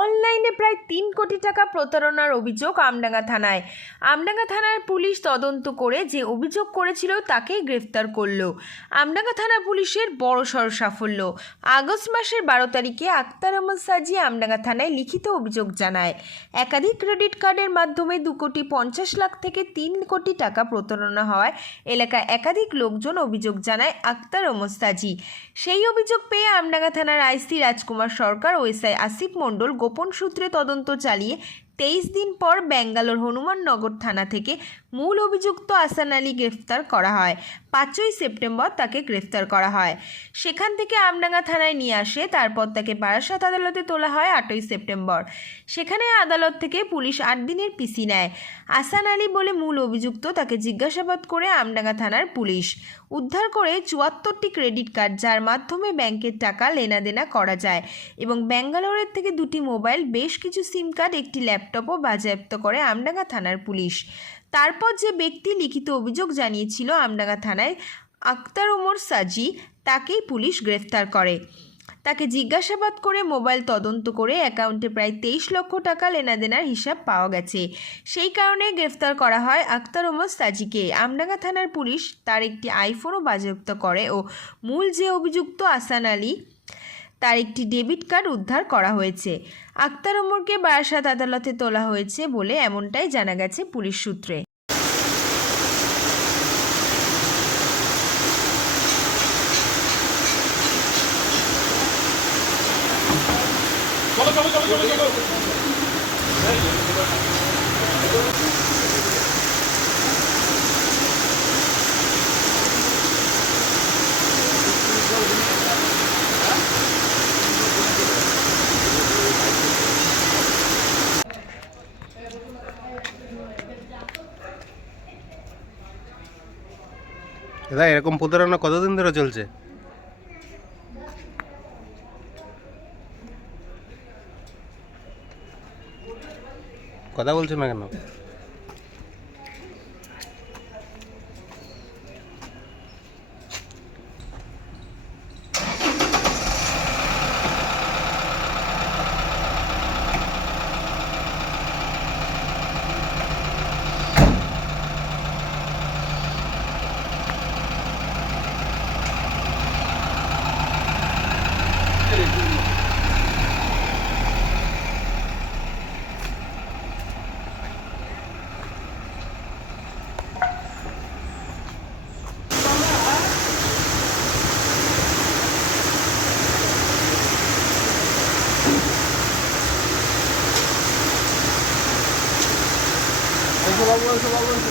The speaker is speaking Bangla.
অনলাইনে প্রায় তিন কোটি টাকা প্রতারণার অভিযোগ আমডাঙ্গা থানায়। আমডাঙ্গা থানার পুলিশ তদন্ত করে যে অভিযোগ করেছিল তাকেই গ্রেফতার করল। আমডাঙ্গা থানা পুলিশের বড়সড় সাফল্য। আগস্ট মাসের বারো তারিখে আক্তার আহমদ সাজি আমডাঙ্গা থানায় লিখিত অভিযোগ জানায়। একাধিক ক্রেডিট কার্ডের মাধ্যমে দু কোটি পঞ্চাশ লাখ থেকে তিন কোটি টাকা প্রতারণা হওয়ায় এলাকায় একাধিক লোকজন অভিযোগ জানায় আক্তার আহমদ সাজি। সেই অভিযোগ পেয়ে আমডাঙ্গা থানার আইসি রাজকুমার সরকার ও আসিফ মণ্ডল গোপন সূত্রে তদন্ত চালিয়ে তেইশ দিন পর ব্যাঙ্গালোর হনুমাননগর থানা থেকে মূল অভিযুক্ত আসান আলী গ্রেফতার করা হয়। পাঁচই সেপ্টেম্বর তাকে গ্রেফতার করা হয়। সেখান থেকে আমডাঙ্গা থানায় নিয়ে আসে, তারপর তাকে বারাসাত আদালতে তোলা হয় আটই সেপ্টেম্বর। সেখানে আদালত থেকে পুলিশ আট দিনের পিসি নেয়। আসান আলী বলে মূল অভিযুক্ত তাকে জিজ্ঞাসাবাদ করে আমডাঙ্গা থানার পুলিশ। উদ্ধার করে চুয়াত্তরটি ক্রেডিট কার্ড, যার মাধ্যমে ব্যাংকের টাকা লেনাদেনা করা যায় এবং ব্যাঙ্গালোরের থেকে দুটি মোবাইল, বেশ কিছু সিম কার্ড, একটি ল্যাপটপও বাজেয়াপ্ত করে আমডাঙ্গা থানার পুলিশ। তারপর যে ব্যক্তি লিখিত অভিযোগ জানিয়েছিল আমডাঙ্গা থানায়, আক্তার ওমর সাজি, তাকেই পুলিশ গ্রেফতার করে। তাকে জিজ্ঞাসাবাদ করে মোবাইল তদন্ত করে অ্যাকাউন্টে প্রায় তেইশ লক্ষ টাকা লেনাদেনার হিসাব পাওয়া গেছে। সেই কারণে গ্রেফতার করা হয় আক্তার ওমর সাজিকে। আমডাঙ্গা থানার পুলিশ তার একটি আইফোনও বাজেয়াপ্ত করে ও মূল যে অভিযুক্ত আসান আলী তার একটি ডেবিট কার্ড উদ্ধার করা হয়েছে। আক্তার ওমরকে বারাসাত আদালতে তোলা হয়েছে বলে এমনটাই জানা গেছে পুলিশ সূত্রে। চলো চলো চলো চলো চলো। দাদা এরকম প্রতারণা কতদিন ধরে চলছে? কথা বলছেন না কেন? বাবু এসো বাবু এসো